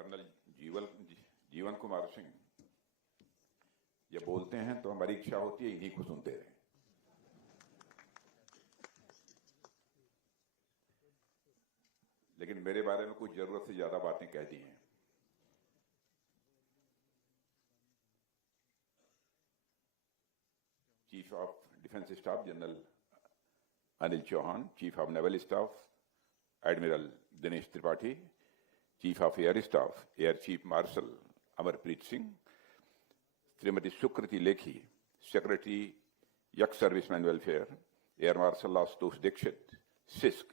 Colonel जीवन कुमार सिंह जब बोलते हैं तो हमारी इच्छा होती है इन्हीं को सुनते रहें। लेकिन मेरे बारे में कुछ जरूरत से ज्यादा बातें कह दी हैं। Chief of defence staff general Anil Chauhan, chief of naval staff admiral Dinesh Tripathi, chief of air staff air chief marshal Amarpreet Singh, Shrimati Sukriti Lekhi, secretary ex serviceman welfare air marshal Ashutosh Dixit CISC,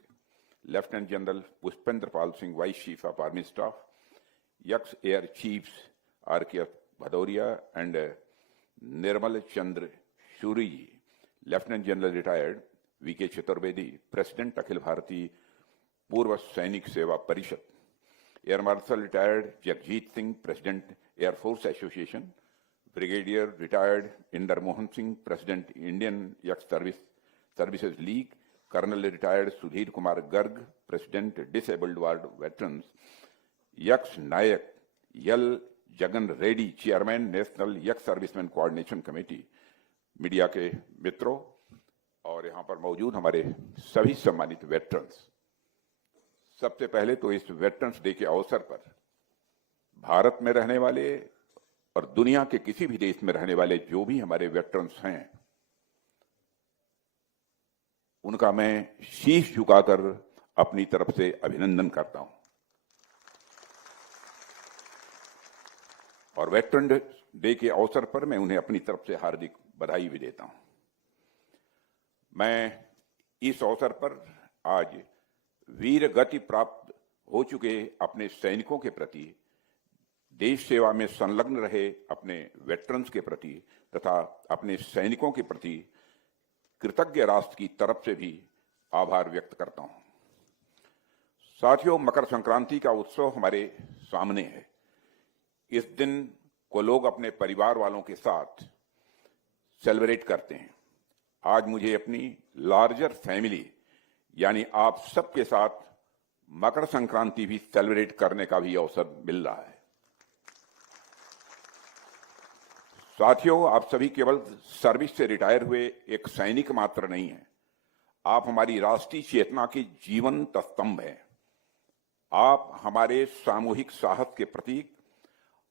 lieutenant general Pushpendra Pal Singh vice chief of army staff, ex air chiefs RKF Bhadauria and Nirmal Chandra Suri ji, lieutenant general retired VK Chaturvedi, president Akhil Bharatiya Purva Sainik सेवा परिषद, air marshal retired Jagjit Singh, president air force association, brigadier retired Inder Mohan Singh, president Indian ex services league, colonel retired Sudhir Kumar Garg, president disabled war veterans, ex Naik L Jagan Reddy, chairman national ex serviceman coordination committee, media के मित्रों और यहां पर मौजूद हमारे सभी सम्मानित वेटरन्स, सबसे पहले तो इस वेटरन्स डे के अवसर पर भारत में रहने वाले और दुनिया के किसी भी देश में रहने वाले जो भी हमारे वेटरन्स हैं उनका मैं शीश झुकाकर अपनी तरफ से अभिनंदन करता हूं और वेटरन डे के अवसर पर मैं उन्हें अपनी तरफ से हार्दिक बधाई भी देता हूं। मैं इस अवसर पर आज वीर गति प्राप्त हो चुके अपने सैनिकों के प्रति, देश सेवा में संलग्न रहे अपने वेटरन्स के प्रति तथा अपने सैनिकों के प्रति कृतज्ञ राष्ट्र की तरफ से भी आभार व्यक्त करता हूं। साथियों, मकर संक्रांति का उत्सव हमारे सामने है। इस दिन को लोग अपने परिवार वालों के साथ सेलिब्रेट करते हैं। आज मुझे अपनी लार्जर फैमिली यानी आप सबके साथ मकर संक्रांति भी सेलिब्रेट करने का भी अवसर मिल रहा है। साथियों, आप सभी केवल सर्विस से रिटायर हुए एक सैनिक मात्र नहीं हैं, आप हमारी राष्ट्रीय चेतना के जीवंत स्तंभ हैं। आप हमारे सामूहिक साहस के प्रतीक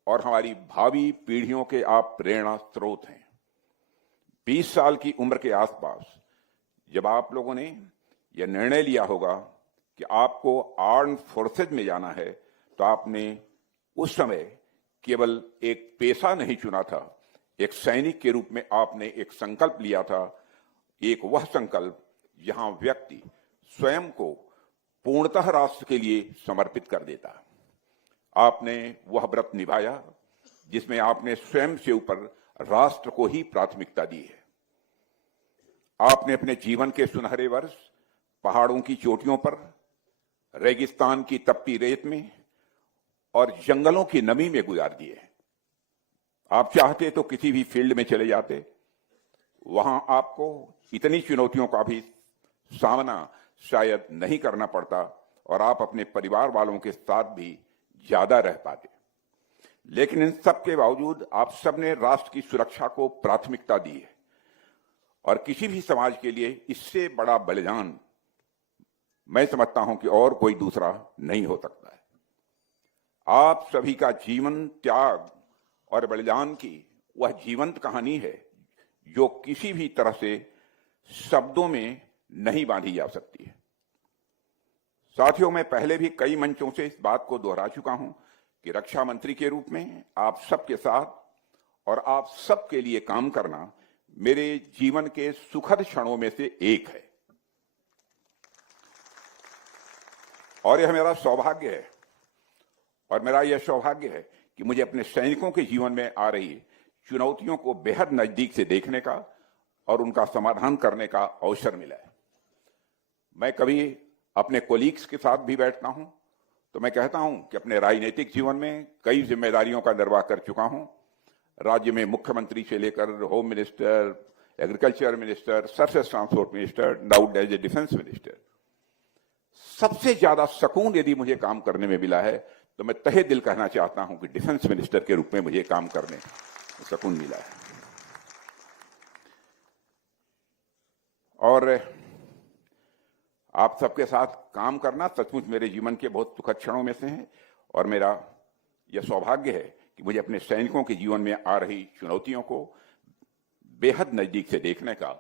और हमारी भावी पीढ़ियों के आप प्रेरणा स्रोत हैं। 20 साल की उम्र के आसपास जब आप लोगों ने यह निर्णय लिया होगा कि आपको आर्म फोर्सेज में जाना है, तो आपने उस समय केवल एक पेशा नहीं चुना था, एक सैनिक के रूप में आपने एक संकल्प लिया था। एक वह संकल्प जहां व्यक्ति स्वयं को पूर्णतः राष्ट्र के लिए समर्पित कर देता। आपने वह व्रत निभाया जिसमें आपने स्वयं से ऊपर राष्ट्र को ही प्राथमिकता दी है। आपने अपने जीवन के सुनहरे वर्ष पहाड़ों की चोटियों पर, रेगिस्तान की तपती रेत में और जंगलों की नमी में गुजार दिए। आप चाहते तो किसी भी फील्ड में चले जाते, वहां आपको इतनी चुनौतियों का भी सामना शायद नहीं करना पड़ता और आप अपने परिवार वालों के साथ भी ज्यादा रह पाते। लेकिन इन सब के बावजूद आप सबने राष्ट्र की सुरक्षा को प्राथमिकता दी है और किसी भी समाज के लिए इससे बड़ा बलिदान मैं समझता हूं कि और कोई दूसरा नहीं हो सकता है। आप सभी का जीवन, त्याग और बलिदान की वह जीवंत कहानी है जो किसी भी तरह से शब्दों में नहीं बांधी जा सकती है। साथियों, मैं पहले भी कई मंचों से इस बात को दोहरा चुका हूं कि रक्षा मंत्री के रूप में आप सबके साथ और आप सबके लिए काम करना मेरे जीवन के सुखद क्षणों में से एक है और यह मेरा सौभाग्य है और मेरा यह सौभाग्य है कि मुझे अपने सैनिकों के जीवन में आ रही चुनौतियों को बेहद नजदीक से देखने का और उनका समाधान करने का अवसर मिला है। मैं कभी अपने कोलीग्स के साथ भी बैठता हूं तो मैं कहता हूं कि अपने राजनीतिक जीवन में कई जिम्मेदारियों का निर्वाह कर चुका हूं। राज्य में मुख्यमंत्री से लेकर home minister, agriculture minister, surface transport minister, now as a defence minister. सबसे ज्यादा सुकून यदि मुझे काम करने में मिला है तो मैं तहे दिल कहना चाहता हूं कि डिफेंस मिनिस्टर के रूप में मुझे काम करने में सुकून मिला है। और आप सबके साथ काम करना सचमुच मेरे जीवन के बहुत सुखद क्षणों में से है, और मेरा यह सौभाग्य है कि मुझे अपने सैनिकों के जीवन में आ रही चुनौतियों को बेहद नजदीक से देखने का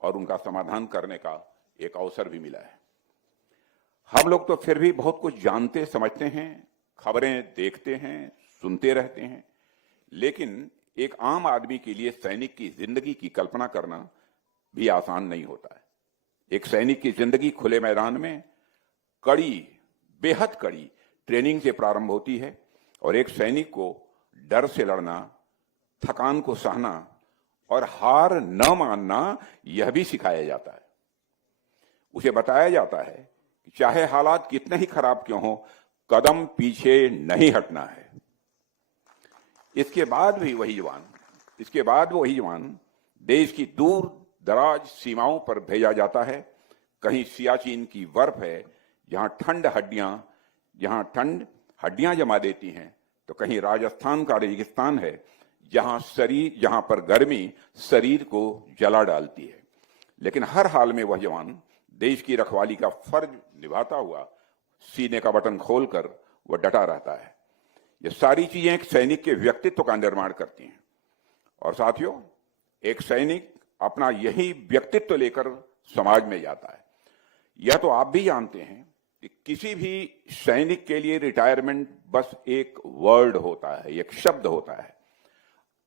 और उनका समाधान करने का एक अवसर भी मिला है। हम लोग तो फिर भी बहुत कुछ जानते समझते हैं, खबरें देखते हैं, सुनते रहते हैं, लेकिन एक आम आदमी के लिए सैनिक की जिंदगी की कल्पना करना भी आसान नहीं होता है। एक सैनिक की जिंदगी खुले मैदान में कड़ी, बेहद कड़ी ट्रेनिंग से प्रारंभ होती है, और एक सैनिक को डर से लड़ना, थकान को सहना और हार न मानना यह भी सिखाया जाता है। उसे बताया जाता है कि चाहे हालात कितने ही खराब क्यों हो, कदम पीछे नहीं हटना है। इसके बाद वही जवान देश की दूर दराज सीमाओं पर भेजा जाता है। कहीं सियाचिन की बर्फ है जहां ठंड हड्डियां जमा देती हैं, तो कहीं राजस्थान का रेगिस्तान है जहां पर गर्मी शरीर को जला डालती है। लेकिन हर हाल में वह जवान देश की रखवाली का फर्ज निभाता हुआ सीने का बटन खोलकर वह डटा रहता है। ये सारी चीजें एक सैनिक के व्यक्तित्व का निर्माण करती हैं। और साथियों, एक सैनिक अपना यही व्यक्तित्व लेकर समाज में जाता है। यह तो आप भी जानते हैं कि किसी भी सैनिक के लिए रिटायरमेंट बस एक वर्ड होता है, एक शब्द होता है।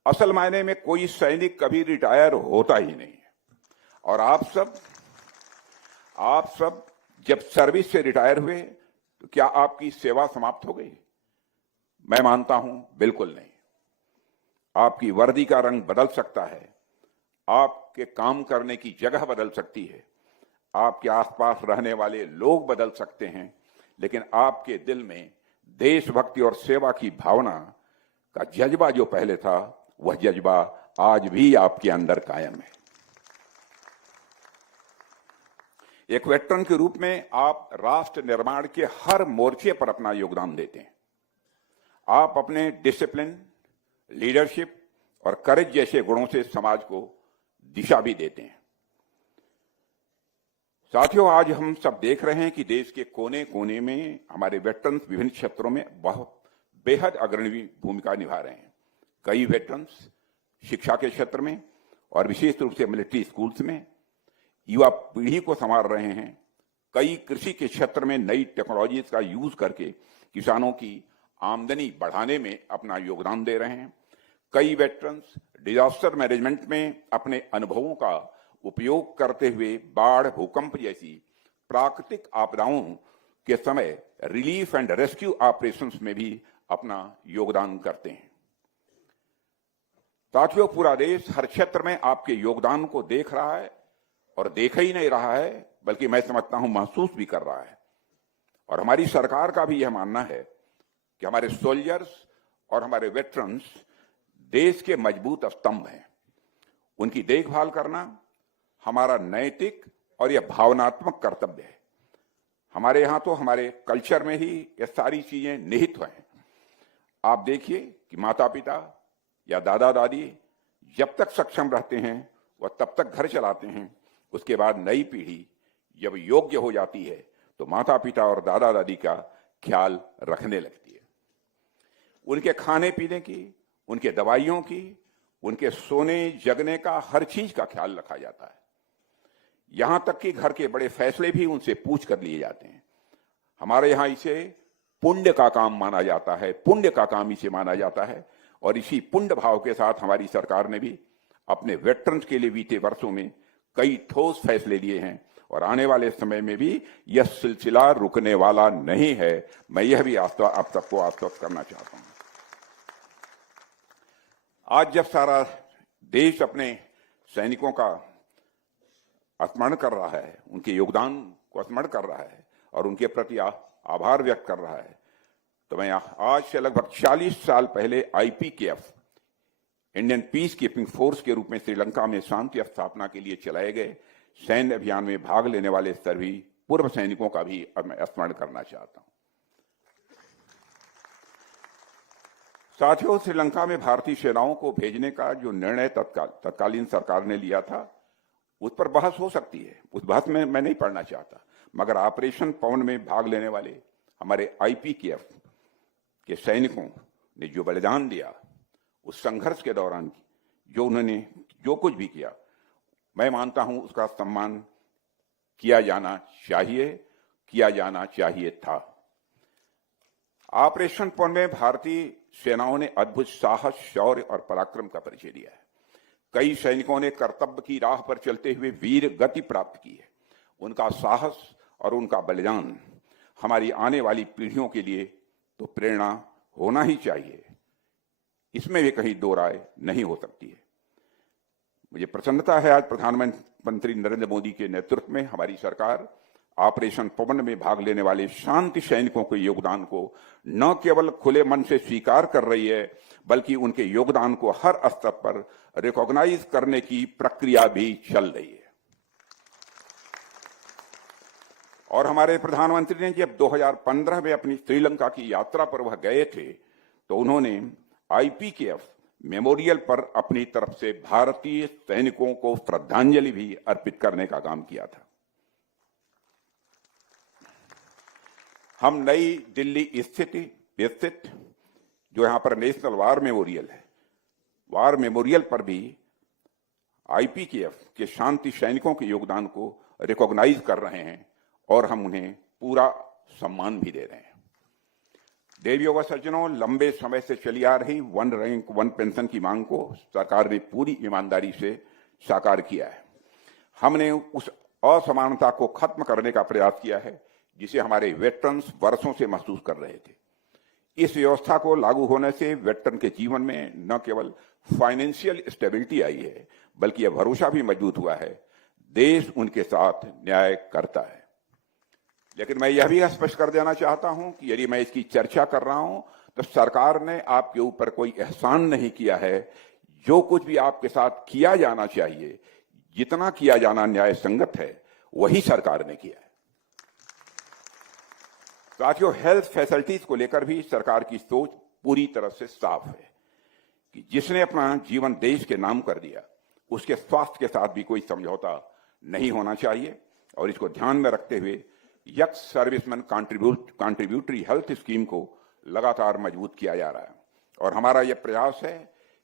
असल मायने में कोई सैनिक कभी रिटायर होता ही नहीं है। और आप सब जब सर्विस से रिटायर हुए तो क्या आपकी सेवा समाप्त हो गई? मैं मानता हूं बिल्कुल नहीं। आपकी वर्दी का रंग बदल सकता है, आपके काम करने की जगह बदल सकती है, आपके आसपास रहने वाले लोग बदल सकते हैं, लेकिन आपके दिल में देशभक्ति और सेवा की भावना का जज्बा जो पहले था, वह जज्बा आज भी आपके अंदर कायम है। एक वेटरन के रूप में आप राष्ट्र निर्माण के हर मोर्चे पर अपना योगदान देते हैं। आप अपने डिसिप्लिन, लीडरशिप और करेज जैसे गुणों से समाज को दिशा भी देते हैं। साथियों, आज हम सब देख रहे हैं कि देश के कोने कोने में हमारे वेटरन्स विभिन्न क्षेत्रों में बहुत बेहद अग्रणी भूमिका निभा रहे हैं। कई वेटरन्स शिक्षा के क्षेत्र में और विशेष रूप से मिलिट्री स्कूल्स में युवा पीढ़ी को संभाल रहे हैं। कई कृषि के क्षेत्र में नई टेक्नोलॉजीज का यूज करके किसानों की आमदनी बढ़ाने में अपना योगदान दे रहे हैं। कई वेटरन्स डिजास्टर मैनेजमेंट में अपने अनुभवों का उपयोग करते हुए बाढ़, भूकंप जैसी प्राकृतिक आपदाओं के समय रिलीफ एंड रेस्क्यू ऑपरेशंस में भी अपना योगदान करते हैं। साथियों, पूरा देश हर क्षेत्र में आपके योगदान को देख रहा है, और देख ही नहीं रहा है बल्कि मैं समझता हूं महसूस भी कर रहा है। और हमारी सरकार का भी यह मानना है कि हमारे सोल्जर्स और हमारे वेटरन्स देश के मजबूत स्तंभ हैं। उनकी देखभाल करना हमारा नैतिक और यह भावनात्मक कर्तव्य है। हमारे यहां तो हमारे कल्चर में ही ये सारी चीजें निहित हैं। आप देखिए कि माता पिता या दादा दादी जब तक सक्षम रहते हैं वह तब तक घर चलाते हैं। उसके बाद नई पीढ़ी जब योग्य हो जाती है तो माता पिता और दादा दादी का ख्याल रखने लगती है। उनके खाने पीने की, उनके दवाइयों की, उनके सोने जगने का, हर चीज का ख्याल रखा जाता है। यहां तक कि घर के बड़े फैसले भी उनसे पूछ कर लिए जाते हैं। हमारे यहां इसे पुण्य का काम माना जाता है, पुण्य का काम इसे माना जाता है। और इसी पुण्य भाव के साथ हमारी सरकार ने भी अपने वेटरन्स के लिए बीते वर्षों में कई ठोस फैसले लिए हैं, और आने वाले समय में भी यह सिलसिला रुकने वाला नहीं है। मैं यह भी आप सबको आश्वस्त करना चाहता हूं। आज जब सारा देश अपने सैनिकों का स्मरण कर रहा है, उनके योगदान को स्मरण कर रहा है और उनके प्रति आभार व्यक्त कर रहा है, तो मैं आज से लगभग 40 साल पहले IPKF, Indian peace keeping force के रूप में श्रीलंका में शांति स्थापना के लिए चलाए गए सैन्य अभियान में भाग लेने वाले सभी पूर्व सैनिकों का भी मैं स्मरण करना चाहता हूं। साथियों, श्रीलंका में भारतीय सेनाओं को भेजने का जो निर्णय तत्कालीन सरकार ने लिया था, उस पर बहस हो सकती है। उस बहस में मैं नहीं पढ़ना चाहता, मगर ऑपरेशन पवन में भाग लेने वाले हमारे आईपीकेएफ के सैनिकों ने जो बलिदान दिया, उस संघर्ष के दौरान जो उन्होंने जो कुछ भी किया, मैं मानता हूं उसका सम्मान किया जाना चाहिए था। ऑपरेशन पवन में भारतीय सेनाओं ने अद्भुत साहस, शौर्य और पराक्रम का परिचय दिया है। कई सैनिकों ने कर्तव्य की राह पर चलते हुए वीर गति प्राप्त की है। उनका साहस और उनका बलिदान हमारी आने वाली पीढ़ियों के लिए तो प्रेरणा होना ही चाहिए, इसमें भी कहीं दो राय नहीं हो सकती है। मुझे प्रसन्नता है आज प्रधानमंत्री नरेंद्र मोदी के नेतृत्व में हमारी सरकार ऑपरेशन पवन में भाग लेने वाले शांति सैनिकों के योगदान को न केवल खुले मन से स्वीकार कर रही है, बल्कि उनके योगदान को हर स्तर पर रिकॉग्नाइज करने की प्रक्रिया भी चल रही है। और हमारे प्रधानमंत्री ने जब 2015 में अपनी श्रीलंका की यात्रा पर वह गए थे, तो उन्होंने आईपीकेएफ मेमोरियल पर अपनी तरफ से भारतीय सैनिकों को श्रद्धांजलि भी अर्पित करने का काम किया था। हम नई दिल्ली स्थित जो यहां पर नेशनल वार मेमोरियल है, वार मेमोरियल पर भी आईपीकेएफ के शांति सैनिकों के योगदान को रिकॉग्नाइज कर रहे हैं और हम उन्हें पूरा सम्मान भी दे रहे हैं। देवियों व सज्जनों, लंबे समय से चली आ रही वन रैंक वन पेंशन की मांग को सरकार ने पूरी ईमानदारी से साकार किया है। हमने उस असमानता को खत्म करने का प्रयास किया है जिसे हमारे वेटरन्स वर्षों से महसूस कर रहे थे। इस व्यवस्था को लागू होने से वेटरन के जीवन में न केवल फाइनेंशियल स्टेबिलिटी आई है, बल्कि यह भरोसा भी मजबूत हुआ है, देश उनके साथ न्याय करता है। लेकिन मैं यह भी स्पष्ट कर देना चाहता हूं कि यदि मैं इसकी चर्चा कर रहा हूं तो सरकार ने आपके ऊपर कोई एहसान नहीं किया है। जो कुछ भी आपके साथ किया जाना चाहिए, जितना किया जाना न्याय संगत है, वही सरकार ने किया है। साथियों, हेल्थ फैसिलिटीज को लेकर भी सरकार की सोच पूरी तरह से साफ है कि जिसने अपना जीवन देश के नाम कर दिया, उसके स्वास्थ्य के साथ भी कोई समझौता नहीं होना चाहिए। और इसको ध्यान में रखते हुए x serviceman contributory health scheme को लगातार मजबूत किया जा रहा है। और हमारा यह प्रयास है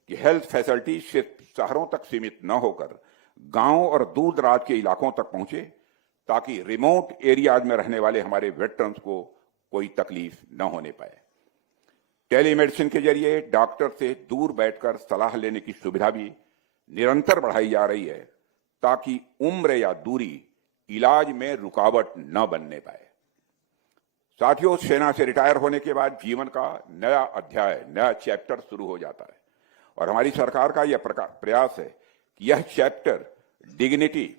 कि हेल्थ फैसिलिटी सिर्फ शहरों तक सीमित न होकर गांव और दूर दराज के इलाकों तक पहुंचे, ताकि रिमोट एरियाज में रहने वाले हमारे वेटरन्स को कोई तकलीफ न होने पाए। टेलीमेडिसिन के जरिए डॉक्टर से दूर बैठकर सलाह लेने की सुविधा भी निरंतर बढ़ाई जा रही है, ताकि उम्र या दूरी इलाज में रुकावट न बनने पाए। साथियों, सेना से रिटायर होने के बाद जीवन का नया अध्याय, नया चैप्टर शुरू हो जाता है। और हमारी सरकार का यह प्रयास है कि यह चैप्टर डिग्निटी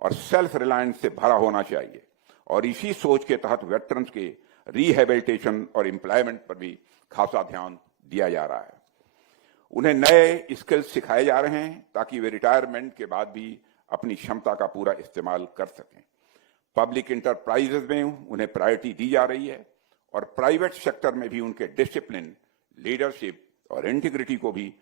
और सेल्फ रिलायंस से भरा होना चाहिए। और इसी सोच के तहत वेटरन्स के रिहेबिलिटेशन और एम्प्लॉयमेंट पर भी खासा ध्यान दिया जा रहा है। उन्हें नए स्किल्स सिखाए जा रहे हैं ताकि वे रिटायरमेंट के बाद भी अपनी क्षमता का पूरा इस्तेमाल कर सकें। पब्लिक इंटरप्राइजेज में उन्हें प्रायोरिटी दी जा रही है और प्राइवेट सेक्टर में भी उनके डिसिप्लिन, लीडरशिप और इंटीग्रिटी को भी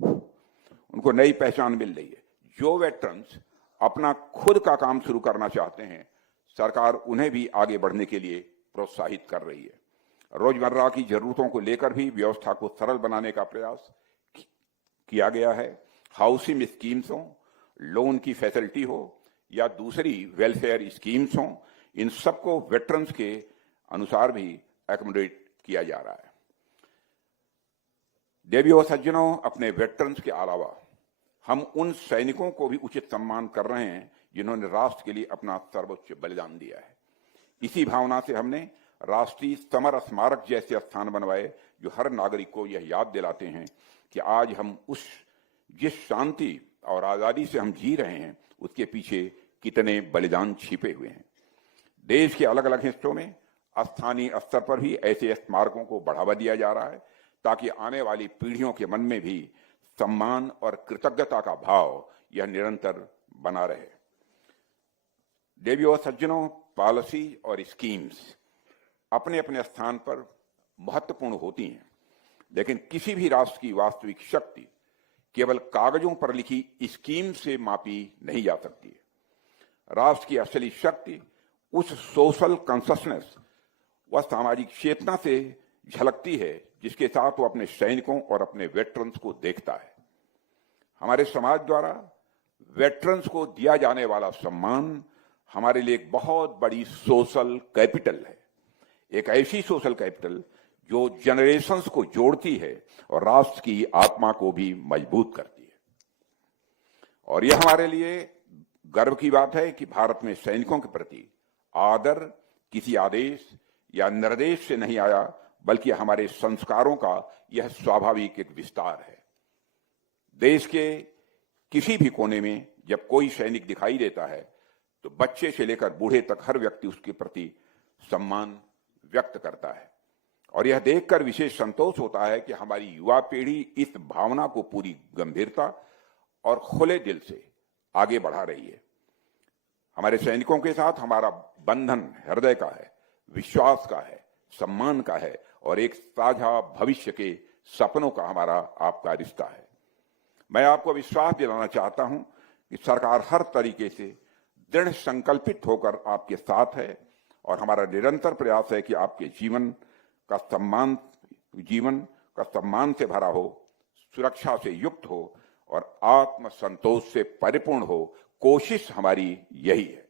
उनको नई पहचान मिल रही है। जो वेटरन्स अपना खुद का काम शुरू करना चाहते हैं, सरकार उन्हें भी आगे बढ़ने के लिए प्रोत्साहित कर रही है। रोजमर्रा की जरूरतों को लेकर भी व्यवस्था को सरल बनाने का प्रयास किया गया है। हाउसिंग स्कीम्स हो, लोन की फैसिलिटी हो या दूसरी वेलफेयर स्कीम्स हो, इन सबको वेटरन्स के अनुसार भी एकोमोडेट किया जा रहा है। देवियों और सज्जनों, अपने वेटरन्स के अलावा हम उन सैनिकों को भी उचित सम्मान कर रहे हैं जिन्होंने राष्ट्र के लिए अपना सर्वोच्च बलिदान दिया है। इसी भावना से हमने राष्ट्रीय समर स्मारक जैसे स्थान बनवाए जो हर नागरिक को यह याद दिलाते हैं कि आज हम जिस शांति और आजादी से हम जी रहे हैं, उसके पीछे कितने बलिदान छिपे हुए हैं। देश के अलग अलग हिस्सों में स्थानीय स्तर पर भी ऐसे स्मारकों को बढ़ावा दिया जा रहा है ताकि आने वाली पीढ़ियों के मन में भी सम्मान और कृतज्ञता का भाव यह निरंतर बना रहे। देवियों और सज्जनों, पॉलिसी और स्कीम्स अपने अपने स्थान पर महत्वपूर्ण होती हैं, लेकिन किसी भी राष्ट्र की वास्तविक शक्ति केवल कागजों पर लिखी स्कीम से मापी नहीं जा सकती है। राष्ट्र की असली शक्ति उस सोशल कॉन्शसनेस व सामाजिक चेतना से झलकती है जिसके साथ वो अपने सैनिकों और अपने वेटरन्स को देखता है। हमारे समाज द्वारा वेटरन्स को दिया जाने वाला सम्मान हमारे लिए एक बहुत बड़ी सोशल कैपिटल है, एक ऐसी सोशल कैपिटल जो जनरेशंस को जोड़ती है और राष्ट्र की आत्मा को भी मजबूत करती है। और यह हमारे लिए गर्व की बात है कि भारत में सैनिकों के प्रति आदर किसी आदेश या निर्देश से नहीं आया, बल्कि हमारे संस्कारों का यह स्वाभाविक एक विस्तार है। देश के किसी भी कोने में जब कोई सैनिक दिखाई देता है तो बच्चे से लेकर बूढ़े तक हर व्यक्ति उसके प्रति सम्मान व्यक्त करता है, और यह देखकर विशेष संतोष होता है कि हमारी युवा पीढ़ी इस भावना को पूरी गंभीरता और खुले दिल से आगे बढ़ा रही है। हमारे सैनिकों के साथ हमारा बंधन हृदय का है, विश्वास का है, सम्मान का है और एक साझा भविष्य के सपनों का हमारा आपका रिश्ता है। मैं आपको विश्वास दिलाना चाहता हूं कि सरकार हर तरीके से दृढ़ संकल्पित होकर आपके साथ है और हमारा निरंतर प्रयास है कि आपके जीवन का सम्मान से भरा हो, सुरक्षा से युक्त हो और आत्म संतोष से परिपूर्ण हो। कोशिश हमारी यही है।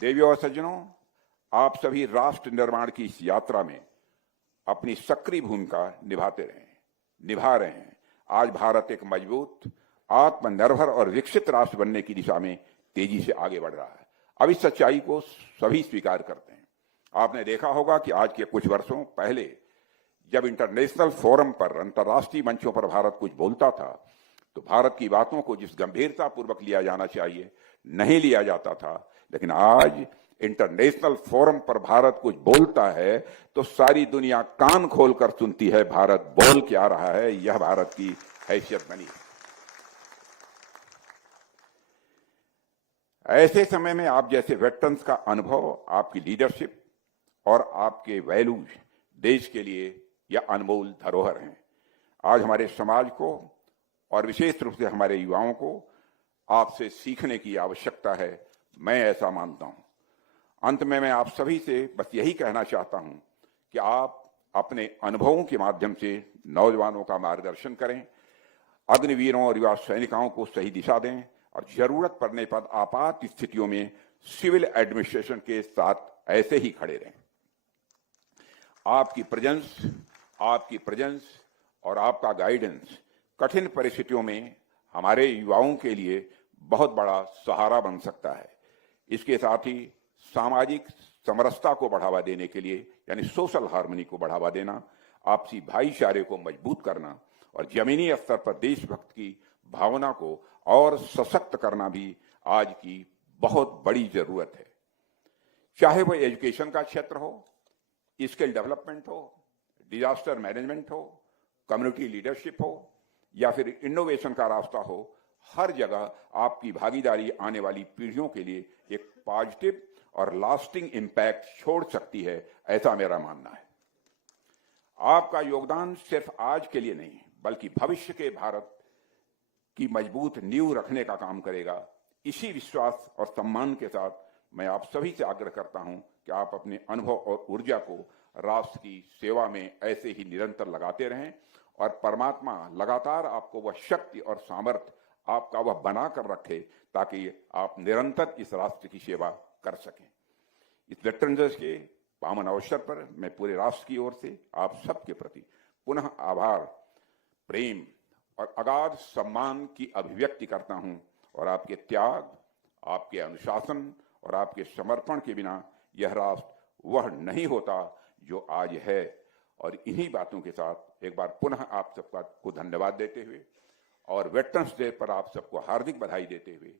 देवियों और सज्जनों, आप सभी राष्ट्र निर्माण की इस यात्रा में अपनी सक्रिय भूमिका निभा रहे हैं। आज भारत एक मजबूत, आत्मनिर्भर और विकसित राष्ट्र बनने की दिशा में तेजी से आगे बढ़ रहा है। अब इस सच्चाई को सभी स्वीकार करते हैं। आपने देखा होगा कि आज के कुछ वर्षों पहले जब इंटरनेशनल फोरम पर, अंतर्राष्ट्रीय मंचों पर भारत कुछ बोलता था तो भारत की बातों को जिस गंभीरता पूर्वक लिया जाना चाहिए नहीं लिया जाता था, लेकिन आज इंटरनेशनल फोरम पर भारत कुछ बोलता है तो सारी दुनिया कान खोलकर सुनती है भारत बोल क्या रहा है। यह भारत की हैसियत बनी है। ऐसे समय में आप जैसे वेटरन्स का अनुभव, आपकी लीडरशिप और आपके वैल्यूज देश के लिए यह अनमोल धरोहर हैं। आज हमारे समाज को और विशेष रूप से हमारे युवाओं को आपसे सीखने की आवश्यकता है, मैं ऐसा मानता हूं। अंत में मैं आप सभी से बस यही कहना चाहता हूं कि आप अपने अनुभवों के माध्यम से नौजवानों का मार्गदर्शन करें, अग्निवीरों और युवा सैनिकों को सही दिशा दें और जरूरत पड़ने पर आपात स्थितियों में सिविल एडमिनिस्ट्रेशन के साथ ऐसे ही खड़े रहें। आपकी प्रेजेंस और आपका गाइडेंस कठिन परिस्थितियों में हमारे युवाओं के लिए बहुत बड़ा सहारा बन सकता है। इसके साथ ही सामाजिक समरसता को बढ़ावा देने के लिए, यानी सोशल हार्मनी को बढ़ावा देना, आपसी भाईचारे को मजबूत करना और जमीनी स्तर पर देशभक्त की भावना को और सशक्त करना भी आज की बहुत बड़ी जरूरत है। चाहे वह एजुकेशन का क्षेत्र हो, स्किल डेवलपमेंट हो, डिजास्टर मैनेजमेंट हो, कम्युनिटी लीडरशिप हो या फिर इनोवेशन का रास्ता हो, हर जगह आपकी भागीदारी आने वाली पीढ़ियों के लिए एक पॉजिटिव और लास्टिंग इंपैक्ट छोड़ सकती है, ऐसा मेरा मानना है। आपका योगदान सिर्फ आज के लिए नहीं बल्कि भविष्य के भारत की मजबूत नींव रखने का काम करेगा। इसी विश्वास और सम्मान के साथ मैं आप सभी से आग्रह करता हूं कि आप अपने अनुभव और ऊर्जा को राष्ट्र की सेवा में ऐसे ही निरंतर लगाते रहें और परमात्मा लगातार आपको वह शक्ति और सामर्थ्य आपका वह बना कर रखे ताकि आप निरंतर इस राष्ट्र की सेवा कर सकें। इस वेटरन्स डे के पावन अवसर पर मैं पूरे राष्ट्र की ओर से आप सबके प्रति पुनः आभार, प्रेम और अगाध सम्मान की अभिव्यक्ति करता हूं और आपके त्याग, आपके अनुशासन और आपके समर्पण के बिना यह राष्ट्र वह नहीं होता जो आज है। और इन्हीं बातों के साथ एक बार पुनः आप सबका को धन्यवाद देते हुए और वेटरन्स डे पर आप सबको हार्दिक बधाई देते हुए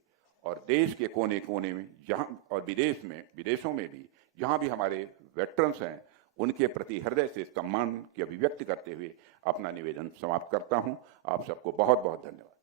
और देश के कोने कोने में जहां और विदेशों में भी जहां भी हमारे वेटरन्स हैं उनके प्रति हृदय से सम्मान की अभिव्यक्ति करते हुए अपना निवेदन समाप्त करता हूं। आप सबको बहुत बहुत धन्यवाद।